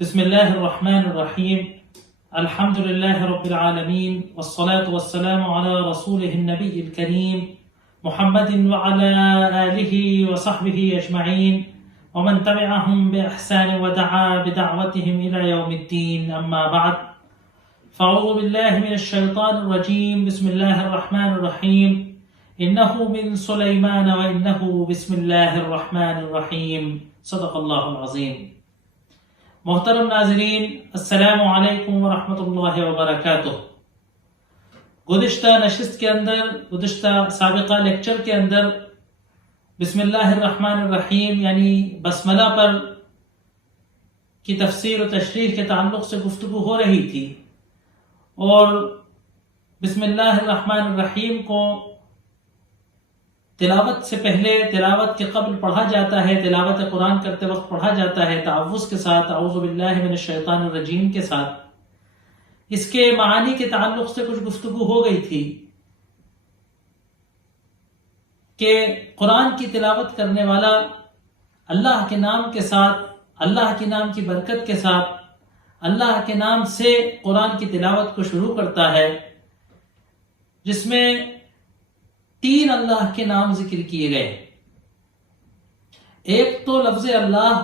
بسم الله الرحمن الرحيم. الحمد لله رب العالمين، والصلاة والسلام على رسوله النبي الكريم محمد وعلى آله وصحبه أجمعين ومن تبعهم بإحسان ودعا بدعوتهم إلى يوم الدين. أما بعد، فأعوذ بالله من الشيطان الرجيم. بسم الله الرحمن الرحيم. إنه من سليمان وإنه بسم الله الرحمن الرحيم. صدق الله العظيم. محترم ناظرین، السلام علیکم ورحمۃ اللہ وبرکاتہ. گزشتہ نشست کے اندر، گزشتہ سابقہ لیکچر کے اندر بسم اللہ الرحمن الرحیم یعنی بسملہ پر کی تفسیر و تشریح کے تعلق سے گفتگو ہو رہی تھی، اور بسم اللہ الرحمن الرحیم کو تلاوت سے پہلے، تلاوت کے قبل پڑھا جاتا ہے، تلاوت قرآن کرتے وقت پڑھا جاتا ہے تعوذ کے ساتھ، اعوذ باللہ من الشیطان الرجیم کے ساتھ. اس کے معانی کے تعلق سے کچھ گفتگو ہو گئی تھی کہ قرآن کی تلاوت کرنے والا اللہ کے نام کے ساتھ، اللہ کے نام کی برکت کے ساتھ، اللہ کے نام سے قرآن کی تلاوت کو شروع کرتا ہے، جس میں 3 اللہ کے نام ذکر کیے گئے. ایک تو لفظ اللہ،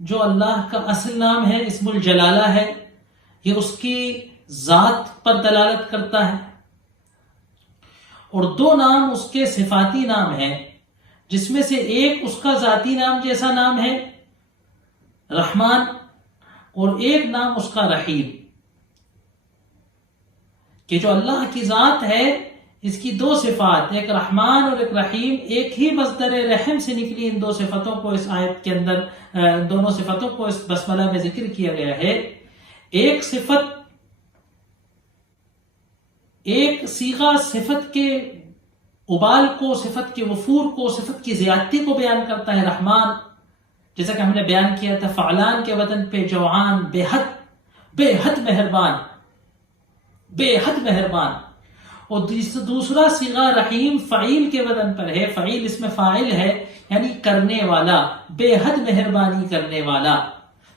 جو اللہ کا اصل نام ہے، اسم الجلالہ ہے، یہ اس کی ذات پر دلالت کرتا ہے. اور 2 نام اس کے صفاتی نام ہیں، جس میں سے ایک اس کا ذاتی نام جیسا نام ہے رحمان، اور ایک نام اس کا رحیم. کہ جو اللہ کی ذات ہے، اس کی 2 صفات، ایک رحمان اور ایک رحیم، ایک ہی مصدر رحم سے نکلی. ان 2 صفتوں کو اس آیت کے اندر، دونوں صفتوں کو اس بسملہ میں ذکر کیا گیا ہے. ایک صفت، ایک صیغہ صفت کے ابال کو، صفت کے وفور کو، صفت کی زیادتی کو بیان کرتا ہے رحمان، جیسا کہ ہم نے بیان کیا تھا فعلان کے وزن پہ جوعان، بے حد مہربان، بے حد مہربان. اور دوسرا صیغہ رحیم فعیل کے وزن پر ہے. فعیل اس میں فاعل ہے، یعنی کرنے والا، بے حد مہربانی کرنے والا،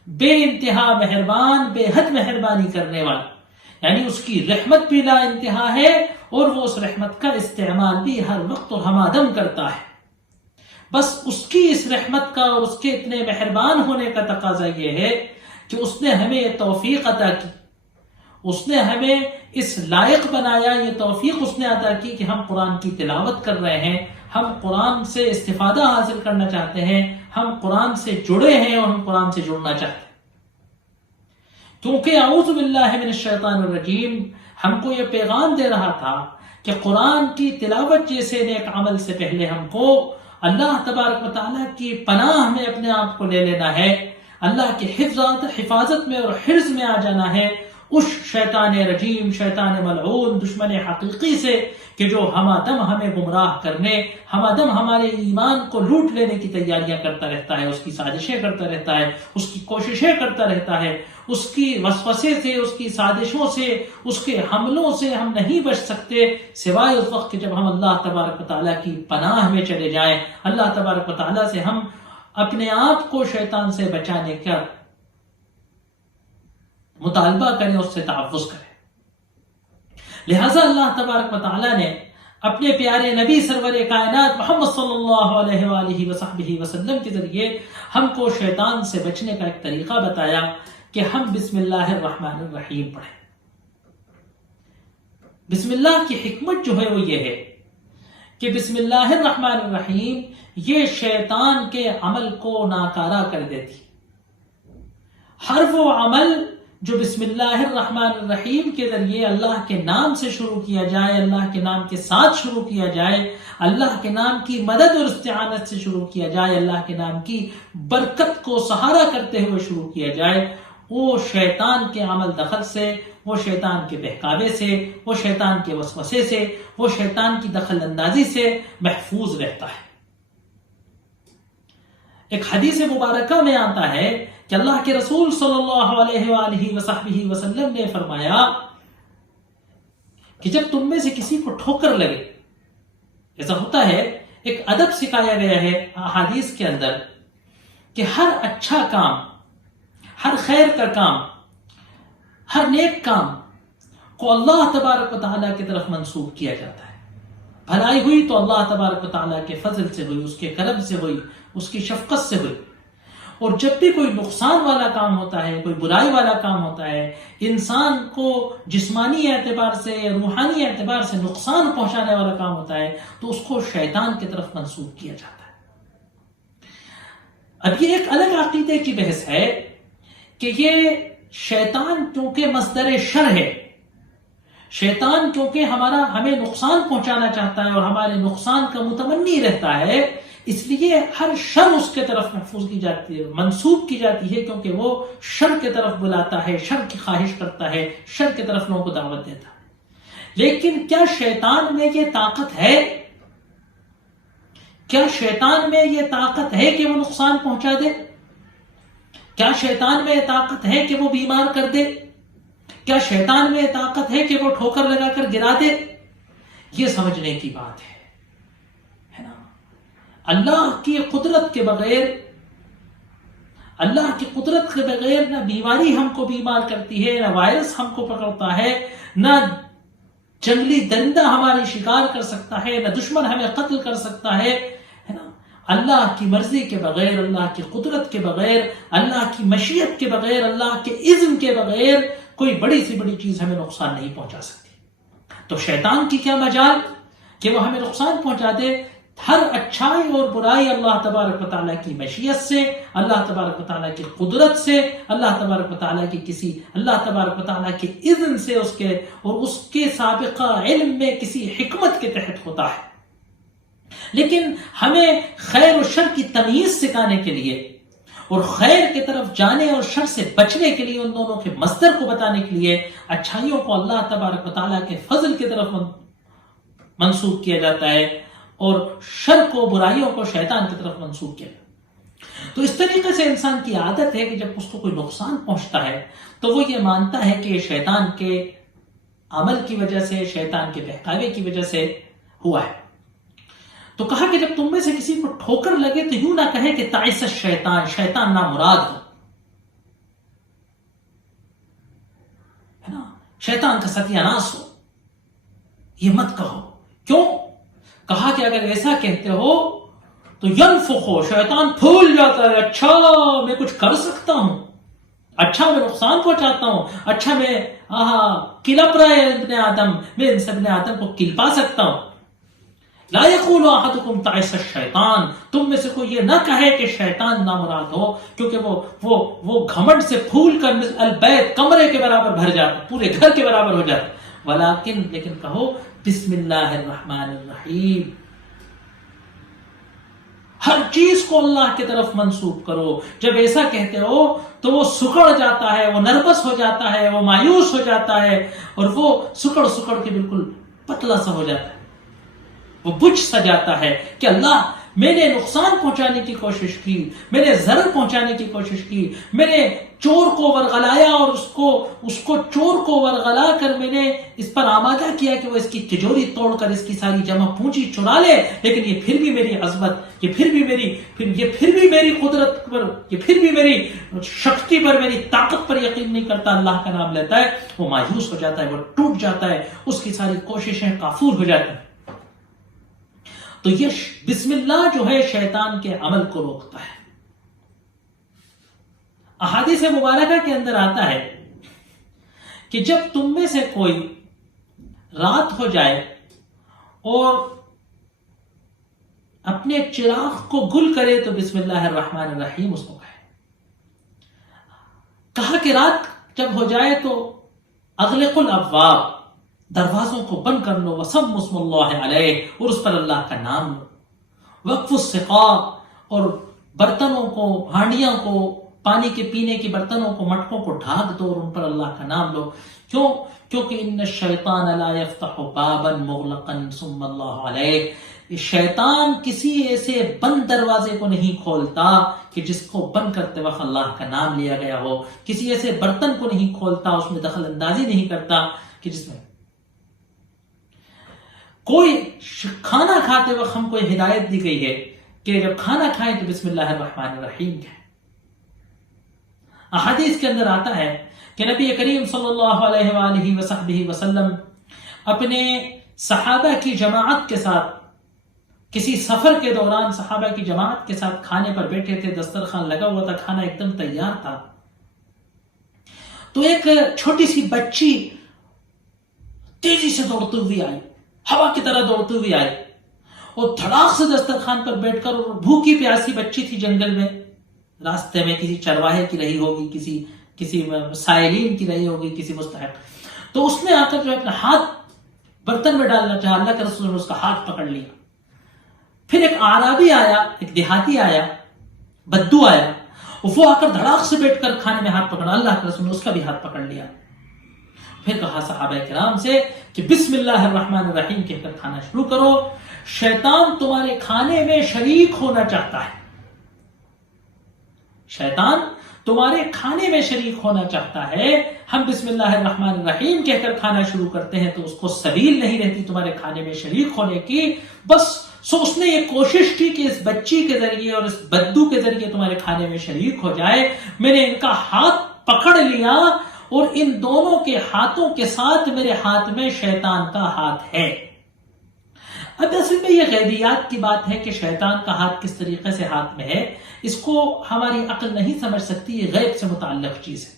بے انتہا مہربان، بے حد مہربانی کرنے والا. یعنی اس کی رحمت بھی لا انتہا ہے، اور وہ اس رحمت کا استعمال بھی ہر وقت اور ہمادم کرتا ہے. بس اس کی اس رحمت کا اور اس کے اتنے مہربان ہونے کا تقاضا یہ ہے کہ اس نے ہمیں یہ توفیق عطا کی، اس نے ہمیں اس لائق بنایا، یہ توفیق اس نے عطا کی کہ ہم قرآن کی تلاوت کر رہے ہیں، ہم قرآن سے استفادہ حاصل کرنا چاہتے ہیں، ہم قرآن سے جڑے ہیں اور ہم قرآن سے جڑنا چاہتے ہیں. کیونکہ اعوذ باللہ من الشیطان الرجیم ہم کو یہ پیغام دے رہا تھا کہ قرآن کی تلاوت جیسے نیک عمل سے پہلے ہم کو اللہ تبارک و تعالیٰ کی پناہ میں اپنے آپ کو لے لینا ہے، اللہ کی حفاظت میں اور حرز میں آ جانا ہے اس شیطان رجیم، شیطان ملعون، دشمن حقیقی سے، کہ جو ہمادم ہمیں گمراہ کرنے، ہمادم ہمارے ایمان کو لوٹ لینے کی تیاریاں کرتا رہتا ہے، اس کی سازشیں کرتا رہتا ہے، اس کی کوششیں کرتا رہتا ہے. اس کی وسوسے سے، اس کی سازشوں سے، اس کے حملوں سے ہم نہیں بچ سکتے سوائے اس وقت کہ جب ہم اللہ تبارک و تعالیٰ کی پناہ میں چلے جائیں، اللہ تبارک و تعالیٰ سے ہم اپنے آپ کو شیطان سے بچانے کا مطالبہ کریں، اس سے تعوذ کریں. لہذا اللہ تبارک و تعالیٰ نے اپنے پیارے نبی سرور کائنات محمد صلی اللہ علیہ وآلہ وصحبہ وسلم کے ذریعے ہم کو شیطان سے بچنے کا ایک طریقہ بتایا کہ ہم بسم اللہ الرحمن الرحیم پڑھیں. بسم اللہ کی حکمت جو ہے وہ یہ ہے کہ بسم اللہ الرحمن الرحیم یہ شیطان کے عمل کو ناکارہ کر دیتی. ہر وہ عمل جو بسم اللہ الرحمن الرحیم کے ذریعے اللہ کے نام سے شروع کیا جائے، اللہ کے نام کے ساتھ شروع کیا جائے، اللہ کے نام کی مدد اور استعانت سے شروع کیا جائے، اللہ کے نام کی برکت کو سہارا کرتے ہوئے شروع کیا جائے، وہ شیطان کے عمل دخل سے، وہ شیطان کے بہکاوے سے، وہ شیطان کے وسوسے سے، وہ شیطان کی دخل اندازی سے محفوظ رہتا ہے. ایک حدیث مبارکہ میں آتا ہے کہ اللہ کے رسول صلی اللہ علیہ وآلہ وصحبہ وسلم نے فرمایا کہ جب تم میں سے کسی کو ٹھوکر لگے، ایسا ہوتا ہے، ایک ادب سکھایا گیا ہے احادیث کے اندر کہ ہر اچھا کام، ہر خیر کا کام، ہر نیک کام کو اللہ تبارک و تعالیٰ کی طرف منسوب کیا جاتا ہے۔ بھلائی ہوئی تو اللہ تبارک و تعالیٰ کے فضل سے ہوئی، اس کے کرم سے ہوئی، اس کی شفقت سے ہوئی۔ اور جب بھی کوئی نقصان والا کام ہوتا ہے، کوئی برائی والا کام ہوتا ہے، انسان کو جسمانی اعتبار سے، روحانی اعتبار سے نقصان پہنچانے والا کام ہوتا ہے، تو اس کو شیطان کی طرف منسوب کیا جاتا ہے۔ اب یہ ایک الگ عقیدے کی بحث ہے کہ یہ شیطان کیونکہ مصدر شر ہے، شیطان کیونکہ ہمیں نقصان پہنچانا چاہتا ہے اور ہمارے نقصان کا متمنی رہتا ہے، اس لیے ہر شر اس کے طرف محفوظ کی جاتی ہے، منسوب کی جاتی ہے، کیونکہ وہ شر کے طرف بلاتا ہے، شر کی خواہش کرتا ہے، شر کے طرف لوگوں کو دعوت دیتا ہے۔ لیکن کیا شیطان میں یہ طاقت ہے؟ کیا شیطان میں یہ طاقت ہے کہ وہ نقصان پہنچا دے؟ کیا شیطان میں یہ طاقت ہے کہ وہ بیمار کر دے؟ کیا شیطان میں یہ طاقت ہے کہ وہ ٹھوکر لگا کر گرا دے؟ یہ سمجھنے کی بات ہے نا۔ اللہ کی قدرت کے بغیر، اللہ کی قدرت کے بغیر نہ بیماری ہم کو بیمار کرتی ہے، نہ وائرس ہم کو پکڑتا ہے، نہ جنگلی درندہ ہماری شکار کر سکتا ہے، نہ دشمن ہمیں قتل کر سکتا ہے نا۔ اللہ کی مرضی کے بغیر، اللہ کی قدرت کے بغیر، اللہ کی مشیت کے بغیر، اللہ کے اذن کے بغیر کوئی بڑی سی بڑی چیز ہمیں نقصان نہیں پہنچا سکتی۔ تو شیطان کی کیا مجال کہ وہ ہمیں نقصان پہنچا دے؟ ہر اچھائی اور برائی اللہ تبارک و تعالیٰ کی مشیت سے، اللہ تبارک و تعالیٰ کی قدرت سے، اللہ تبارک و تعالیٰ کی اللہ تبارک و تعالیٰ کے اذن سے، اس کے سابقہ علم میں کسی حکمت کے تحت ہوتا ہے۔ لیکن ہمیں خیر و شر کی تمیز سکھانے کے لیے اور خیر کی طرف جانے اور شر سے بچنے کے لیے، ان دونوں کے مصدر کو بتانے کے لیے اچھائیوں کو اللہ تبارک و تعالیٰ کے فضل کی طرف منسوب کیا جاتا ہے اور شر کو، برائیوں کو شیطان کی طرف منسوب کیا جاتا ہے۔ تو اس طریقے سے انسان کی عادت ہے کہ جب اس کو کوئی نقصان پہنچتا ہے تو وہ یہ مانتا ہے کہ یہ شیطان کے عمل کی وجہ سے، شیطان کے بہکاوے کی وجہ سے ہوا ہے۔ تو کہا کہ جب تم میں سے کسی کو ٹھوکر لگے تو یوں نہ کہے کہ تعس الشیطان، شیطان نامراد ہو، ہے نا، شیطان کا ستیہ ناس ہو، یہ مت کہو۔ کیوں؟ کہا کہ اگر ایسا کہتے ہو تو ینفخ، شیطان پھول جاتا ہے، اچھا میں کچھ کر سکتا ہوں، اچھا میں نقصان پہنچاتا ہوں، اچھا میں کلپ رہا ہے ابن آدم، میں ان سے ابن آدم کو کلپا سکتا ہوں۔ لا یقول احدکم تعس الشیطان، تم میں سے کوئی یہ نہ کہے کہ شیطان نامراد ہو، کیونکہ وہ گھمنڈ سے پھول کر البیت، کمرے کے برابر بھر جاتا، پورے گھر کے برابر ہو جاتا۔ لیکن کہو بسم اللہ الرحمن الرحیم، ہر چیز کو اللہ کی طرف منسوب کرو۔ جب ایسا کہتے ہو تو وہ سکڑ جاتا ہے، وہ نروس ہو جاتا ہے، وہ مایوس ہو جاتا ہے، اور وہ سکڑ کے بالکل پتلا سا ہو جاتا ہے، وہ بجھ سا جاتا ہے کہ اللہ، میں نے نقصان پہنچانے کی کوشش کی، میں نے ضرر پہنچانے کی کوشش کی، میں نے چور کو ورغلایا اور اس کو چور کو ورغلا کر میں نے اس پر آمادہ کیا کہ وہ اس کی تجوری توڑ کر اس کی ساری جمع پونجی چرا لے، لیکن یہ پھر بھی میری عظمت، یہ پھر بھی میری قدرت پر، یہ پھر بھی میری شکتی پر، میری طاقت پر یقین نہیں کرتا، اللہ کا نام لیتا ہے، وہ مایوس ہو جاتا ہے، وہ ٹوٹ جاتا ہے، اس کی ساری کوششیں کافور ہو جاتی ہیں۔ تو یہ بسم اللہ جو ہے شیطان کے عمل کو روکتا ہے۔ احادیث مبارکہ کے اندر آتا ہے کہ جب تم میں سے کوئی رات ہو جائے اور اپنے چراغ کو گل کرے تو بسم اللہ الرحمن الرحیم اس کو کہے۔ کہا کہ رات جب ہو جائے تو اغلق الابواب، دروازوں کو بند کر لو، وسم اسم اللہ علیہ، اور اس پر اللہ کا نام لو، وقف السقا، اور برتنوں کو، ہانڈیاں کو، پانی کے پینے کے برتنوں کو، مٹکوں کو ڈھانک دو اور ان پر اللہ کا نام لو۔ کیوں؟ کیونکہ ان الشیطان لا یفتح بابا مغلقا ثم اللہ علیہ، شیطان کسی ایسے بند دروازے کو نہیں کھولتا کہ جس کو بند کرتے وقت اللہ کا نام لیا گیا ہو، کسی ایسے برتن کو نہیں کھولتا، اس میں دخل اندازی نہیں کرتا کہ جس میں کوئی کھانا کھاتے وقت ہم کو ہدایت دی گئی ہے کہ جب کھانا کھائیں تو بسم اللہ الرحمن الرحیم کہیں۔ احادیث کے اندر آتا ہے کہ نبی کریم صلی اللہ علیہ وآلہ وصحبہ وسلم اپنے صحابہ کی جماعت کے ساتھ کسی سفر کے دوران صحابہ کی جماعت کے ساتھ کھانے پر بیٹھے تھے، دسترخوان لگا ہوا تھا، کھانا ایک دم تیار تھا، تو ایک چھوٹی سی بچی تیزی سے دوڑتے ہوئی آئی، ہوا کی طرح دوڑتے ہوئی آئی اور دھڑاک سے دسترخوان پر بیٹھ کر، اور بھوکی پیاسی بچی تھی، جنگل میں راستے میں کسی چرواہے کی رہی ہوگی، کسی سائلین کی رہی ہوگی، کسی مستحق، تو اس نے آ کر جو اپنا ہاتھ برتن میں ڈالنا چاہا، اللہ کے رسول نے اس کا ہاتھ پکڑ لیا۔ پھر ایک اعرابی آیا، ایک دیہاتی آیا، بدو آیا، وہ آ کر دھڑاک سے بیٹھ کر کھانے میں ہاتھ پکڑا، اللہ کے رسول نے اس کا بھی ہاتھ پکڑ لیا۔ پھر کہا صحابہ کرام سے کہ بسم اللہ الرحمن الرحیم کہہ کر کھانا شروع کرو، شیطان تمہارے کھانے میں شریک ہونا چاہتا ہے، شیطان تمہارے کھانے میں شریک ہونا چاہتا ہے۔ ہم بسم اللہ الرحمن الرحیم کہہ کر کھانا شروع کرتے ہیں تو اس کو سبیل نہیں رہتی تمہارے کھانے میں شریک ہونے کی، بس اس نے یہ کوشش کی کہ اس بچی کے ذریعے اور اس بدو کے ذریعے تمہارے کھانے میں شریک ہو جائے۔ میں نے ان کا ہاتھ پکڑ لیا اور ان دونوں کے ہاتھوں کے ساتھ میرے ہاتھ میں شیطان کا ہاتھ ہے۔ اب اصل میں یہ غیبیات کی بات ہے کہ شیطان کا ہاتھ کس طریقے سے ہاتھ میں ہے، اس کو ہماری عقل نہیں سمجھ سکتی، یہ غیب سے متعلق چیز ہے،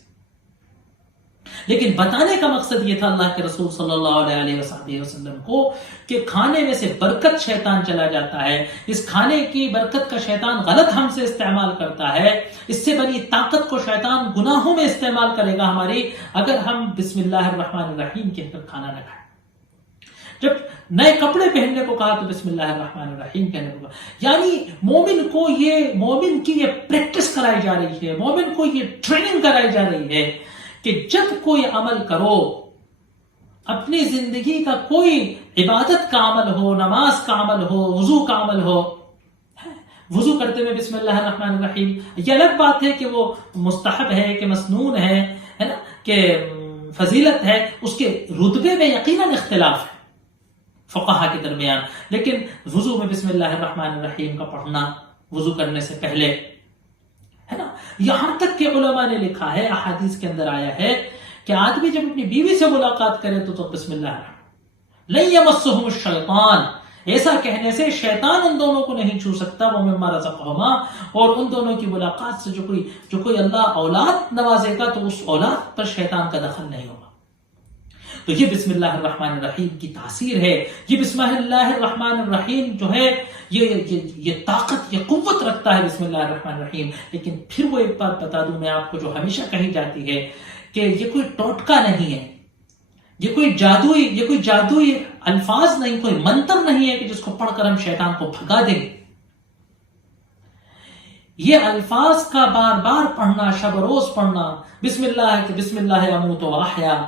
لیکن بتانے کا مقصد یہ تھا اللہ کے رسول صلی اللہ علیہ وسلم کو کہ کھانے میں سے برکت شیطان چلا جاتا ہے، اس کھانے کی برکت کا شیطان غلط ہم سے استعمال کرتا ہے، اس سے بنی طاقت کو شیطان گناہوں میں استعمال کرے گا ہماری، اگر ہم بسم اللہ الرحمن الرحیم کہہ کر کھانا نہ کھائیں۔ جب نئے کپڑے پہننے کو کہا تو بسم اللہ الرحمن الرحیم کہنے کو کہا، یعنی مومن کی یہ پریکٹس کرائی جا رہی ہے، مومن کو یہ ٹریننگ کرائی جا رہی ہے کہ جب کوئی عمل کرو، اپنی زندگی کا کوئی عبادت کا عمل ہو، نماز کا عمل ہو، وضو کا عمل ہو، وضو کرتے ہوئے بسم اللہ الرحمن الرحیم، یہ الگ بات ہے کہ وہ مستحب ہے کہ مسنون ہے نا، کہ فضیلت ہے، اس کے رتبے میں یقیناً اختلاف ہے فقہا کے درمیان، لیکن وضو میں بسم اللہ الرحمن الرحیم کا پڑھنا وضو کرنے سے پہلے ہے نا، یہاں تک کہ علماء نے لکھا ہے، احادیث کے اندر آیا ہے کہ آدمی جب اپنی بیوی سے ملاقات کرے تو بسم اللہ الرحمن لن یمسہم الشیطان، ایسا کہنے سے شیطان ان دونوں کو نہیں چھو سکتا، وہ مما رزقہما، اور ان دونوں کی ملاقات سے جو کوئی اللہ اولاد نوازے گا تو اس اولاد پر شیطان کا دخل نہیں ہوگا۔ تو یہ بسم اللہ الرحمن الرحیم کی تاثیر ہے، یہ بسم اللہ الرحمن الرحیم جو ہے یہ طاقت، یہ قوت رکھتا ہے بسم اللہ الرحمن الرحیم۔ لیکن پھر وہ ایک بات بتا دوں میں آپ کو جو ہمیشہ کہی جاتی ہے کہ یہ کوئی ٹوٹکا نہیں ہے، یہ کوئی جادوئی الفاظ نہیں، کوئی منتر نہیں ہے کہ جس کو پڑھ کر ہم شیطان کو بھگا دیں۔ یہ الفاظ کا بار بار پڑھنا، شب روز پڑھنا، بسم اللہ اموت و احیا۔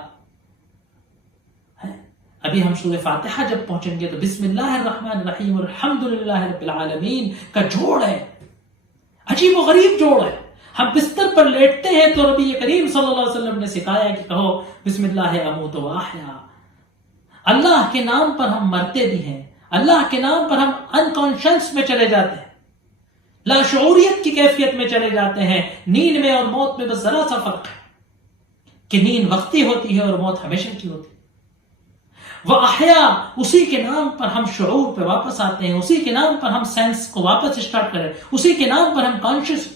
ابھی ہم سورہ فاتحہ جب پہنچیں گے تو بسم اللہ الرحمن الرحیم اور الحمدللہ رب العالمین کا جوڑ ہے، عجیب و غریب جوڑ ہے۔ ہم بستر پر لیٹتے ہیں تو نبی کریم صلی اللہ علیہ وسلم نے سکھایا کہ کہو بسم اللہ اموت و احیا، اللہ کے نام پر ہم مرتے بھی ہیں، اللہ کے نام پر ہم انکانشنس میں چلے جاتے ہیں، لاشعوریت کی کیفیت میں چلے جاتے ہیں۔ نیند میں اور موت میں بس ذرا سا فرق ہے کہ نیند وقتی ہوتی ہے اور موت ہمیشہ کی ہوتی ہے۔ وہ احیا، اسی کے نام پر ہم شعور پہ واپس آتے ہیں، اسی کے نام پر ہم سینس کو واپس اسٹارٹ کریں، اسی کے نام پر ہم کانشیس۔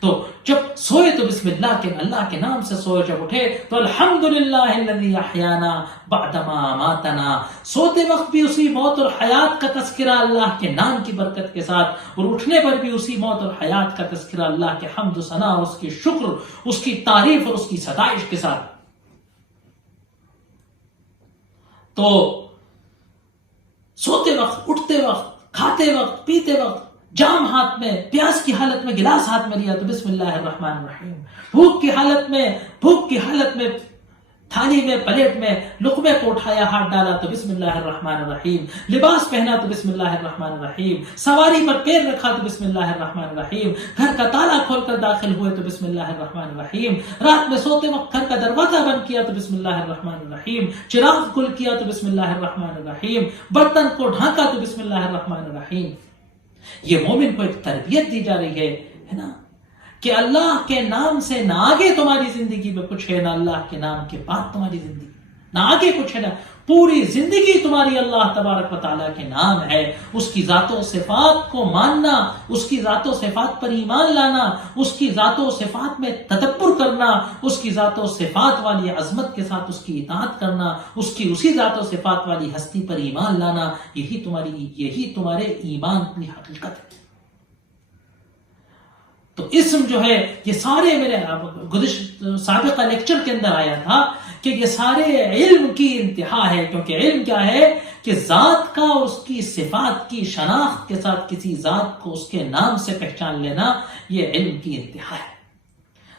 تو جب سوئے تو بسم اللہ کے نام سے سوئے، جب اٹھے تو الحمدللہ الذی احیانا بعدما اماتنا، سوتے وقت بھی اسی موت اور حیات کا تذکرہ اللہ کے نام کی برکت کے ساتھ، اور اٹھنے پر بھی اسی موت اور حیات کا تذکرہ اللہ کے حمد و ثنا، اس کی شکر، اس کی تعریف اور اس کی ستائش کے ساتھ۔ تو سوتے وقت، اٹھتے وقت، کھاتے وقت، پیتے وقت، جام ہاتھ میں، پیاس کی حالت میں گلاس ہاتھ میں لیا تو بسم اللہ الرحمن الرحیم، بھوک کی حالت میں تھالی میں، پلیٹ میں لقمے کو اٹھایا، ہاتھ ڈالا تو بسم اللہ الرحمن الرحیم، لباس پہنا تو بسم اللہ الرحمن الرحیم، سواری پر پیر رکھا تو بسم اللہ الرحمن الرحیم، گھر کا تالا کھول کر داخل ہوئے تو بسم اللہ الرحمن الرحیم، رات میں سوتے وقت گھر کا دروازہ بند کیا تو بسم اللہ الرحمن الرحیم، چراغ گل کیا تو بسم اللہ الرحمن الرحیم، برتن کو ڈھانکا تو بسم اللہ الرحمن الرحیم۔ یہ مومن کو ایک تربیت دی جا رہی ہے نا، کہ اللہ کے نام سے نہ آگے تمہاری زندگی میں کچھ ہے، نہ اللہ کے نام کے بعد تمہاری زندگی، نہ آگے کچھ ہے، نہ پوری زندگی تمہاری اللہ تبارک و تعالیٰ کے نام ہے۔ اس کی ذات و صفات کو ماننا، اس کی ذات و صفات پر ایمان لانا، اس کی ذات و صفات میں تدبر کرنا، اس کی ذات و صفات والی عظمت کے ساتھ اس کی اطاعت کرنا، اس کی اسی ذات و صفات والی ہستی پر ایمان لانا، یہی تمہارے ایمان کی حقیقت ہے۔ تو اسم جو ہے، یہ سارے میرے سابقہ لیکچر کے اندر آیا تھا کہ یہ سارے علم کی انتہا ہے، کیونکہ علم کیا ہے کہ ذات کا اور اس کی صفات کی شناخت کے ساتھ کسی ذات کو اس کے نام سے پہچان لینا، یہ علم کی انتہا ہے۔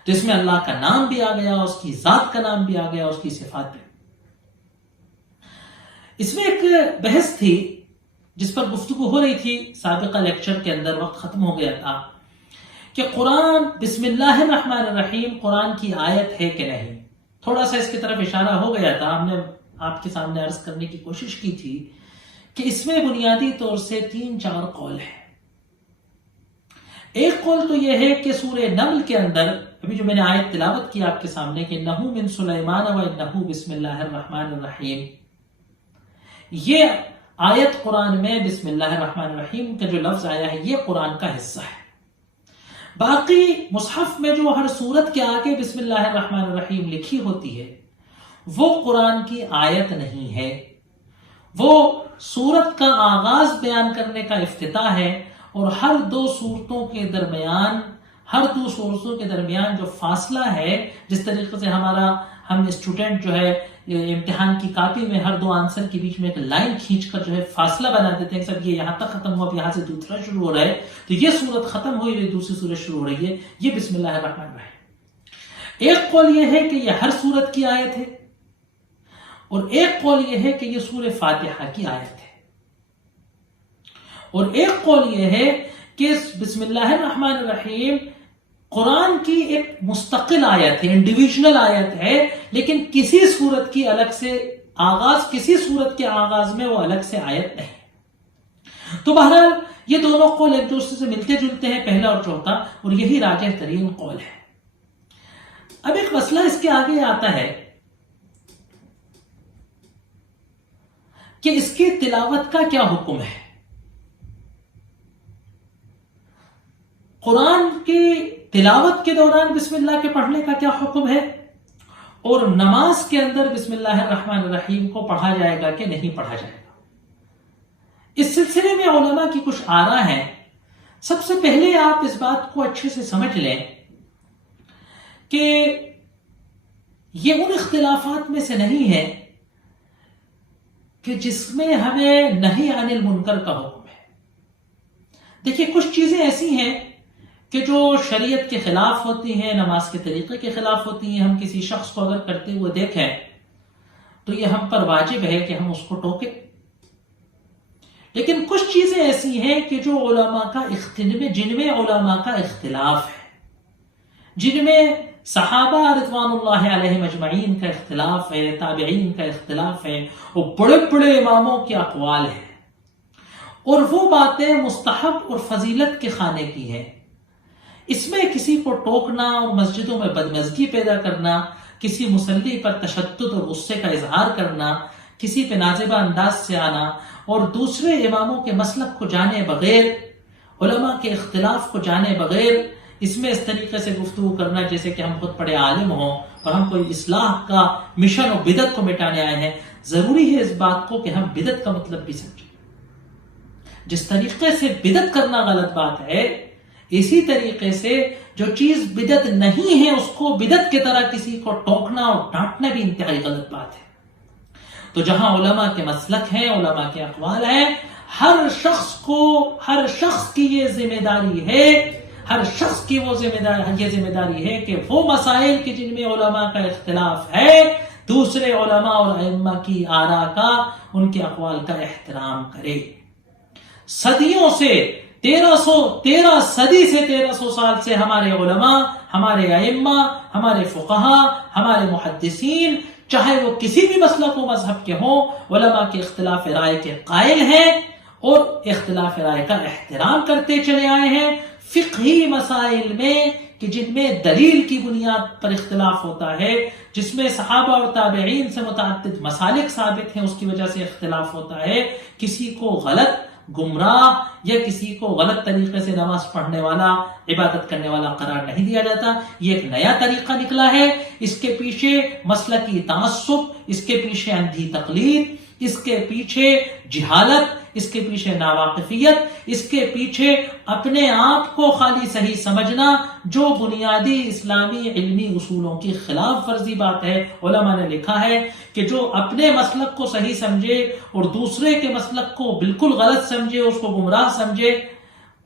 تو اس میں اللہ کا نام بھی آ گیا، اس کی ذات کا نام بھی آ گیا، اس کی صفات بھی۔ اس میں ایک بحث تھی جس پر گفتگو ہو رہی تھی سابقہ لیکچر کے اندر، وقت ختم ہو گیا تھا، کہ قرآن بسم اللہ الرحمن الرحیم قرآن کی آیت ہے کہ نہیں۔ تھوڑا سا اس کی طرف اشارہ ہو گیا تھا، ہم نے آپ کے سامنے عرض کرنے کی کوشش کی تھی کہ اس میں بنیادی طور سے 3-4 قول ہیں۔ ایک قول تو یہ ہے کہ سورہ نمل کے اندر ابھی جو میں نے آیت تلاوت کی آپ کے سامنے کہ انہو من سلیمان و انہو بسم اللہ الرحمن الرحیم، یہ آیت قرآن میں بسم اللہ الرحمن الرحیم کا جو لفظ آیا ہے یہ قرآن کا حصہ ہے۔ باقی مصحف میں جو ہر سورت کے آگے بسم اللہ الرحمن الرحیم لکھی ہوتی ہے وہ قرآن کی آیت نہیں ہے، وہ سورت کا آغاز بیان کرنے کا افتتاح ہے، اور ہر دو سورتوں کے درمیان جو فاصلہ ہے، جس طریقے سے ہم اسٹوڈنٹ جو ہے امتحان کی کاپی میں ہر دو آنسر کے بیچ میں ایک لائن کھینچ کر جو ہے فاصلہ بنا دیتے ہیں، سب یہ یہاں تک ختم ہوا، اب یہاں سے دوسرا شروع ہو رہا ہے، تو یہ سورت ختم ہوئی ہوئی دوسری سورت شروع ہو رہی ہے، یہ بسم اللہ الرحمن الرحیم۔ ایک قول یہ ہے کہ یہ ہر سورت کی آیت ہے، اور ایک قول یہ ہے کہ یہ سورہ فاتحہ کی آیت ہے، اور ایک قول یہ ہے کہ بسم اللہ الرحمن الرحیم قرآن کی ایک مستقل آیت ہے، انڈیویجنل آیت ہے، لیکن کسی سورت کے آغاز میں وہ الگ سے آیت نہیں۔ تو بہرحال یہ دونوں قول ایک دوسرے سے ملتے جلتے ہیں، پہلا اور چوتھا، اور یہی راجح ترین قول ہے۔ اب ایک مسئلہ اس کے آگے آتا ہے کہ اس کی تلاوت کا کیا حکم ہے۔ قرآن کی تلاوت کے دوران بسم اللہ کے پڑھنے کا کیا حکم ہے، اور نماز کے اندر بسم اللہ الرحمن الرحیم کو پڑھا جائے گا کہ نہیں پڑھا جائے گا۔ اس سلسلے میں علماء کی کچھ آراء ہیں۔ سب سے پہلے آپ اس بات کو اچھے سے سمجھ لیں کہ یہ ان اختلافات میں سے نہیں ہے کہ جس میں ہمیں نہی عن المنکر کا حکم ہے۔ دیکھیے کچھ چیزیں ایسی ہیں کہ جو شریعت کے خلاف ہوتی ہیں، نماز کے طریقے کے خلاف ہوتی ہیں، ہم کسی شخص کو اگر کرتے ہوئے دیکھیں تو یہ ہم پر واجب ہے کہ ہم اس کو ٹوکیں۔ لیکن کچھ چیزیں ایسی ہیں کہ جو جن میں علماء کا اختلاف ہے، جن میں صحابہ رضوان اللہ علیہم اجمعین کا اختلاف ہے، تابعین کا اختلاف ہے، اور بڑے بڑے اماموں کے اقوال ہیں، اور وہ باتیں مستحب اور فضیلت کے خانے کی ہیں۔ اس میں کسی کو ٹوکنا اور مسجدوں میں بدمزگی پیدا کرنا، کسی مصلی پر تشدد اور غصے کا اظہار کرنا، کسی پہ نازیبہ انداز سے آنا، اور دوسرے اماموں کے مسلک کو جانے بغیر، علماء کے اختلاف کو جانے بغیر اس میں اس طریقے سے گفتگو کرنا جیسے کہ ہم خود بڑے عالم ہوں اور ہم کوئی اصلاح کا مشن اور بدعت کو مٹانے آئے ہیں۔ ضروری ہے اس بات کو کہ ہم بدعت کا مطلب بھی سمجھیں۔ جس طریقے سے بدعت کرنا غلط بات ہے، اسی طریقے سے جو چیز بدعت نہیں ہے اس کو بدعت کی طرح کسی کو ٹوکنا اور ڈانٹنا بھی انتہائی غلط بات ہے۔ تو جہاں علماء کے مسلک ہیں، علماء کے اقوال ہیں، ہر شخص کی یہ ذمہ داری ہے، ہر شخص کی یہ ذمہ داری ہے کہ وہ مسائل کے جن میں علماء کا اختلاف ہے، دوسرے علماء اور ائمہ کی آراء کا، ان کے اقوال کا احترام کرے۔ صدیوں سے 1300 صدی سے 1300 سال سے ہمارے علماء، ہمارے ائمہ، ہمارے فقہا، ہمارے محدثین، چاہے وہ کسی بھی مسلک و مذہب کے ہوں، علماء کے اختلاف رائے کے قائل ہیں، اور اختلاف رائے کا احترام کرتے چلے آئے ہیں فقہی مسائل میں کہ جن میں دلیل کی بنیاد پر اختلاف ہوتا ہے، جس میں صحابہ اور تابعین سے متعدد مسالک ثابت ہیں، اس کی وجہ سے اختلاف ہوتا ہے. کسی کو غلط، گمراہ یا کسی کو غلط طریقے سے نماز پڑھنے والا، عبادت کرنے والا قرار نہیں دیا جاتا. یہ ایک نیا طریقہ نکلا ہے. اس کے پیچھے مسلکی تعصب، اس کے پیچھے اندھی تقلید، اس کے پیچھے جہالت، اس کے پیچھے ناواقفیت، اس کے پیچھے اپنے آپ کو خالی صحیح سمجھنا، جو بنیادی اسلامی علمی اصولوں کی خلاف ورزی بات ہے. علماء نے لکھا ہے کہ جو اپنے مسلک کو صحیح سمجھے اور دوسرے کے مسلک کو بالکل غلط سمجھے، اس کو گمراہ سمجھے،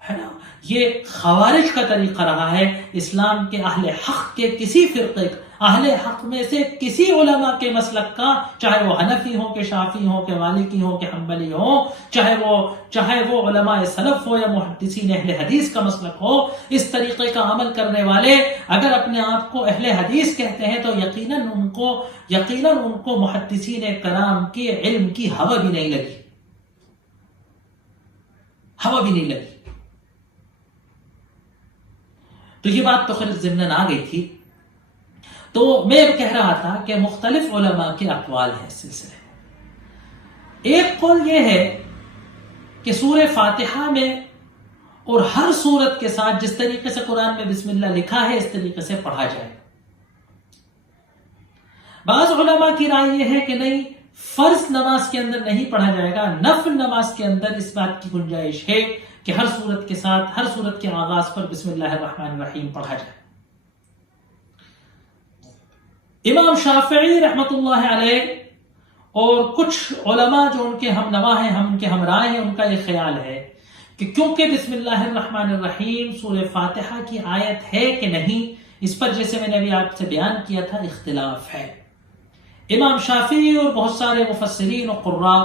ہے نا، یہ خوارج کا طریقہ رہا ہے. اسلام کے اہل حق کے کسی فرقے، اہل حق میں سے کسی علماء کے مسلک کا، چاہے وہ حنفی ہو کہ شافعی ہو کہ مالکی ہو کہ حنبلی ہو، چاہے وہ علماء سلف ہو یا محدثین اہل حدیث کا مسلک ہو، اس طریقے کا عمل کرنے والے اگر اپنے آپ کو اہل حدیث کہتے ہیں تو یقیناً ان کو محدثین کرام کے علم کی ہوا بھی نہیں لگی. تو یہ بات تو خیر ضمناً آ گئی تھی. تو میں کہہ رہا تھا کہ مختلف علماء کے اقوال ہیں اس سلسلے میں. ایک قول یہ ہے کہ سورہ فاتحہ میں اور ہر سورت کے ساتھ جس طریقے سے قرآن میں بسم اللہ لکھا ہے اس طریقے سے پڑھا جائے. بعض علماء کی رائے یہ ہے کہ نہیں، فرض نماز کے اندر نہیں پڑھا جائے گا، نفل نماز کے اندر اس بات کی گنجائش ہے کہ ہر سورت کے ساتھ، ہر سورت کے آغاز پر بسم اللہ الرحمن الرحیم پڑھا جائے. امام شافعی رحمۃ اللہ علیہ اور کچھ علماء جو ان کے ہم نوا ہیں، ہم ان کے ہمراہ ہیں، ان کا یہ خیال ہے کہ کیونکہ بسم اللہ الرحمن الرحیم سورہ فاتحہ کی آیت ہے کہ نہیں، اس پر جیسے میں نے ابھی آپ سے بیان کیا تھا اختلاف ہے. امام شافعی اور بہت سارے مفسرین و قراء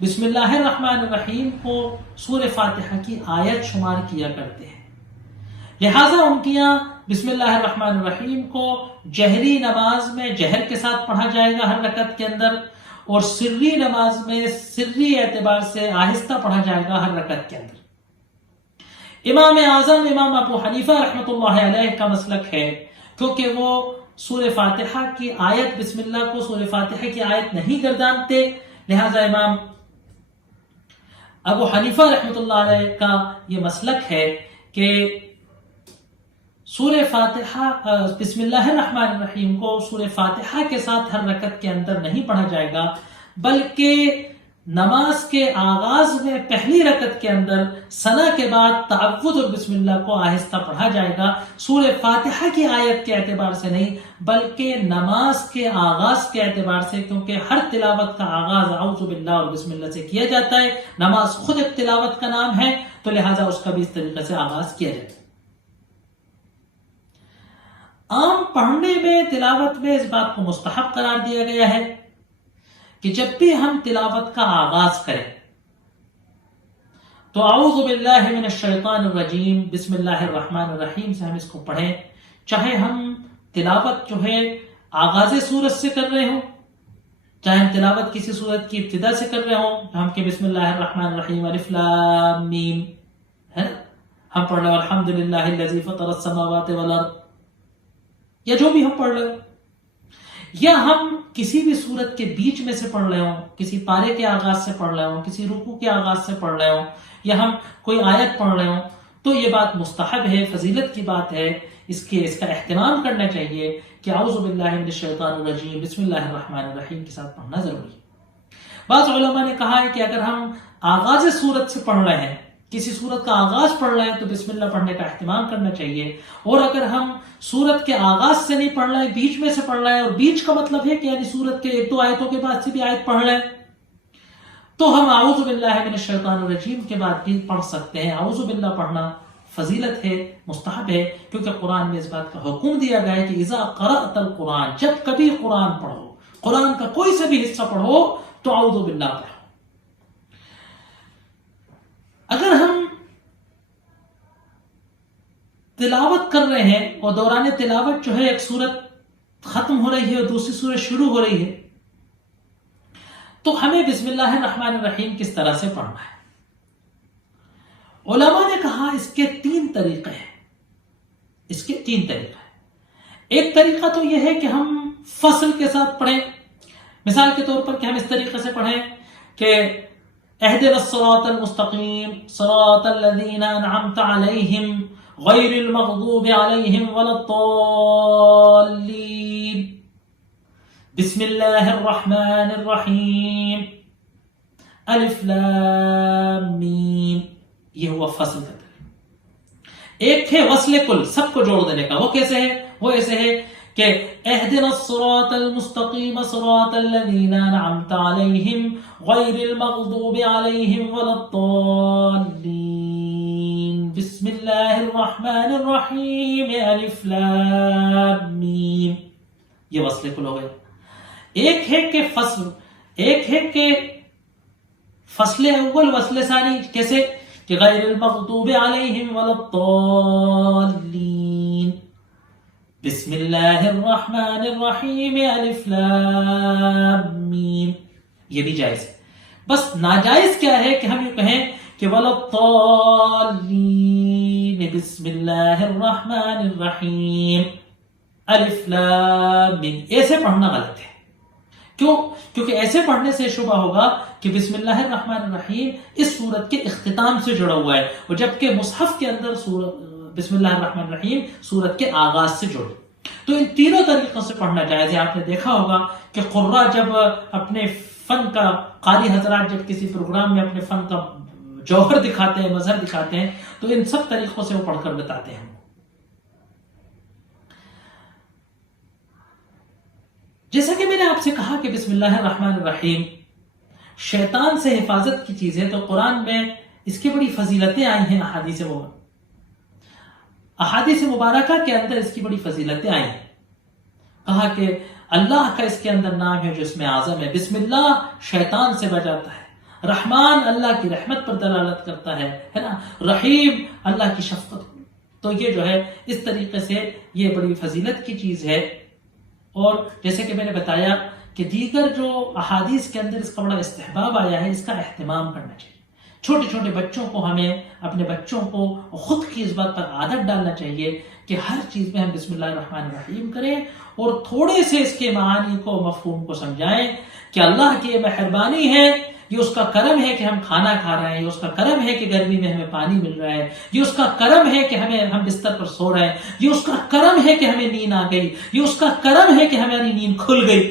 بسم اللہ الرحمن الرحیم کو سورہ فاتحہ کی آیت شمار کیا کرتے ہیں. لہٰذا ان کے یہاں بسم اللہ الرحمن الرحیم کو جہری نماز میں جہر کے ساتھ پڑھا جائے گا ہر رکعت کے اندر، اور سری نماز میں سری اعتبار سے آہستہ پڑھا جائے گا ہر رکعت کے اندر. امام اعظم امام ابو حنیفہ رحمۃ اللہ علیہ کا مسلک ہے، کیونکہ وہ سورہ فاتحہ کی آیت بسم اللہ کو سورہ فاتحہ کی آیت نہیں گردانتے، لہٰذا امام ابو حنیفہ رحمۃ اللہ علیہ کا یہ مسلک ہے کہ سورہ فاتحہ بسم اللہ الرحمن الرحیم کو سورہ فاتحہ کے ساتھ ہر رکعت کے اندر نہیں پڑھا جائے گا، بلکہ نماز کے آغاز میں پہلی رکعت کے اندر ثنا کے بعد تعوذ اور بسم اللہ کو آہستہ پڑھا جائے گا، سورہ فاتحہ کی آیت کے اعتبار سے نہیں بلکہ نماز کے آغاز کے اعتبار سے، کیونکہ ہر تلاوت کا آغاز اعوذ باللہ اور بسم اللہ سے کیا جاتا ہے. نماز خود ایک تلاوت کا نام ہے، تو لہٰذا اس کا بھی اس طریقے سے آغاز کیا جائے. عام پڑھنے میں تلاوت میں اس بات کو مستحب قرار دیا گیا ہے کہ جب بھی ہم تلاوت کا آغاز کریں تو اعوذ باللہ من الشیطان الرجیم بسم اللہ الرحمن الرحیم سے ہم اس کو پڑھیں، چاہے ہم تلاوت جو ہے آغاز سورت سے کر رہے ہوں، چاہے ہم تلاوت کسی سورت کی ابتدا سے کر رہے ہوں، ہم کہ بسم اللہ الرحمن الرحیم الف لام میم ہے، ہم پڑھ رہے ہیں الحمدللہ الذی فطر السماوات والارض، یا جو بھی ہم پڑھ رہے ہوں، یا ہم کسی بھی سورت کے بیچ میں سے پڑھ رہے ہوں، کسی پارے کے آغاز سے پڑھ رہے ہوں، کسی رکوع کے آغاز سے پڑھ رہے ہوں، یا ہم کوئی آیت پڑھ رہے ہوں، تو یہ بات مستحب ہے، فضیلت کی بات ہے، اس کا اہتمام کرنا چاہیے کہ اعوذ باللہ من الشیطان الرجیم بسم اللہ الرحمن الرحیم کے ساتھ پڑھنا ضروری ہے. بعض علماء نے کہا ہے کہ اگر ہم آغاز سورت سے پڑھ رہے ہیں، کسی سورت کا آغاز پڑھ رہے ہیں، تو بسم اللہ پڑھنے کا اہتمام کرنا چاہیے. اور اگر ہم سورت کے آغاز سے نہیں پڑھ رہے ہیں، بیچ میں سے پڑھ رہے ہیں، اور بیچ کا مطلب ہے کہ یعنی سورت کے ایک دو آیتوں کے بعد سے بھی آیت پڑھ رہے ہیں، تو ہم اعوذ باللہ من الشیطان الرجیم کے بعد بھی پڑھ سکتے ہیں. اعوذ باللہ پڑھنا فضیلت ہے، مستحب ہے، کیونکہ قرآن میں اس بات کا حکم دیا گیا ہے کہ اذا قرأت القرآن، جب کبھی قرآن پڑھو، قرآن کا کوئی سے بھی حصہ پڑھو تو اعوذ باللہ پڑھو. اگر ہم تلاوت کر رہے ہیں اور دوران تلاوت جو ہے ایک سورت ختم ہو رہی ہے اور دوسری سورت شروع ہو رہی ہے، تو ہمیں بسم اللہ الرحمن الرحیم کس طرح سے پڑھنا ہے. علماء نے کہا اس کے 3 طریقے ہیں. اس کے 3 طریقے ہیں. ایک طریقہ تو یہ ہے کہ ہم فصل کے ساتھ پڑھیں. مثال کے طور پر کہ ہم اس طریقے سے پڑھیں کہ اهدنا الصراط المستقیم صراط الذین انعمت علیہم غیر المغضوب علیہم ولا الضالین بسم اللہ الرحمن الرحیم الف لام میم. یہ ہوا فصل کا طریقہ. ایک ہے وصل کل، سب کو جوڑ دینے کا. وہ کیسے ہے؟ وہ ایسے ہے کہ اهدنا الصراط المستقیم صراط الذین انعمت علیہم غیر المغضوب علیہم ولا الضالین بسم اللہ الرحمن الرحیم الف لام میم. یہ وصل کل ہو گئے. ایک ہے کہ فصل اول وصل ثانی. کیسے؟ کہ غیر المغضوب علیہم ولا الضالین بسم اللہ الرحمن الرحیم الف لام میم. یہ بھی جائز ہے. بس ناجائز کیا ہے کہ ہم یہ کہیں کہ ولا الضالین بسم اللہ الرحمن الرحیم الف لام میم. ایسے پڑھنا غلط ہے. کیوں؟ کیونکہ ایسے پڑھنے سے شبہ ہوگا کہ بسم اللہ الرحمن الرحیم اس سورت کے اختتام سے جڑا ہوا ہے، اور جبکہ مصحف کے اندر بسم اللہ الرحمن الرحیم سورت کے آغاز سے جڑے. تو ان تینوں طریقوں سے پڑھنا جائز ہے. آپ نے دیکھا ہوگا کہ قراء جب اپنے فن کا، قاری حضرات جب کسی پروگرام میں اپنے فن کا جوہر دکھاتے ہیں، مظہر دکھاتے ہیں، تو ان سب طریقوں سے وہ پڑھ کر بتاتے ہیں. جیسا کہ میں نے آپ سے کہا کہ بسم اللہ الرحمن الرحیم شیطان سے حفاظت کی چیز ہے، تو قرآن میں اس کی بڑی فضیلتیں آئی ہیں. احادیث مبارکہ کے اندر اس کی بڑی فضیلتیں آئی ہیں. کہا کہ اللہ کا اس کے اندر نام ہے جو اس میں اعظم ہے. بسم اللہ شیطان سے بچاتا ہے. رحمان اللہ کی رحمت پر دلالت کرتا ہے نا. رحیم اللہ کی شفقت. تو یہ جو ہے اس طریقے سے یہ بڑی فضیلت کی چیز ہے. اور جیسے کہ میں نے بتایا کہ دیگر جو احادیث کے اندر اس کا بڑا استحباب آیا ہے، اس کا اہتمام کرنا چاہیے. چھوٹے چھوٹے بچوں کو، ہمیں اپنے بچوں کو خود کی اس بات پر عادت ڈالنا چاہیے کہ ہر چیز میں ہم بسم اللہ الرحمن الرحیم کریں، اور تھوڑے سے اس کے معانی کو، مفہوم کو سمجھائیں کہ اللہ کی یہ مہربانی ہے، یہ اس کا کرم ہے کہ ہم کھانا کھا رہے ہیں، یہ اس کا کرم ہے کہ گرمی میں ہمیں پانی مل رہا ہے، یہ اس کا کرم ہے کہ ہم بستر پر سو رہے ہیں، یہ اس کا کرم ہے کہ ہمیں نیند آ گئی، یہ اس کا کرم ہے کہ ہماری نیند کھل گئی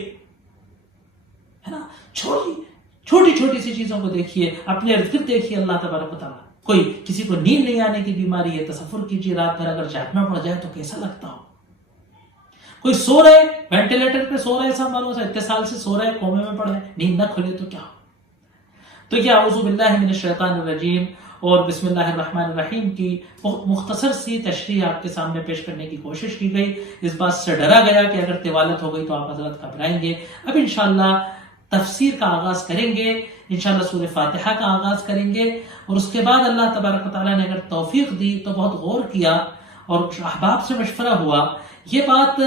ہے نا. چھوٹی چھوٹی سی چیزوں کو دیکھیے، اپنے ارد گرد دیکھیے. اللہ تبارک و تعالیٰ، کوئی کسی کو نیند نہیں آنے کی بیماری ہے، تصور کیجیے رات بھر اگر جاگنا پڑ جائے تو کیسا لگتا ہو. کوئی سو رہے، وینٹیلیٹر پہ سو رہے، ایسا معلوم ہے اتنے سال سے سو رہے، کومے میں پڑے، نیند نہ کھلے تو کیا ہو. تو یہ اعوذ باللہ من الشیطان الرجیم اور بسم اللہ الرحمن الرحیم کی مختصر سی تشریح آپ کے سامنے پیش کرنے کی کوشش کی گئی. اس بات سے ڈرا گیا کہ اگر طوالت ہو گئی تو آپ حضرات گھبرائیں گے. اب انشاءاللہ تفسیر کا آغاز کریں گے. انشاءاللہ سورہ فاتحہ کا آغاز کریں گے، اور اس کے بعد اللہ تبارک و تعالیٰ نے اگر توفیق دی تو بہت غور کیا اور احباب سے مشورہ ہوا، یہ بات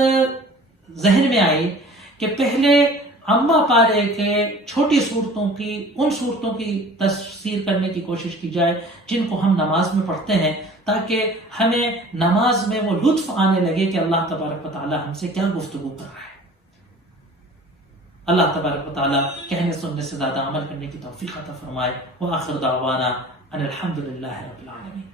ذہن میں آئی کہ پہلے اما پارے کے چھوٹی صورتوں کی، ان صورتوں کی تفسیر کرنے کی کوشش کی جائے جن کو ہم نماز میں پڑھتے ہیں، تاکہ ہمیں نماز میں وہ لطف آنے لگے کہ اللہ تبارک و تعالیٰ ہم سے کیا گفتگو کر رہا ہے. اللہ تبارک و تعالیٰ کہنے سننے سے زیادہ عمل کرنے کی توفیق عطا فرمائے. وآخر دعوانا ان الحمد للہ رب العالمین.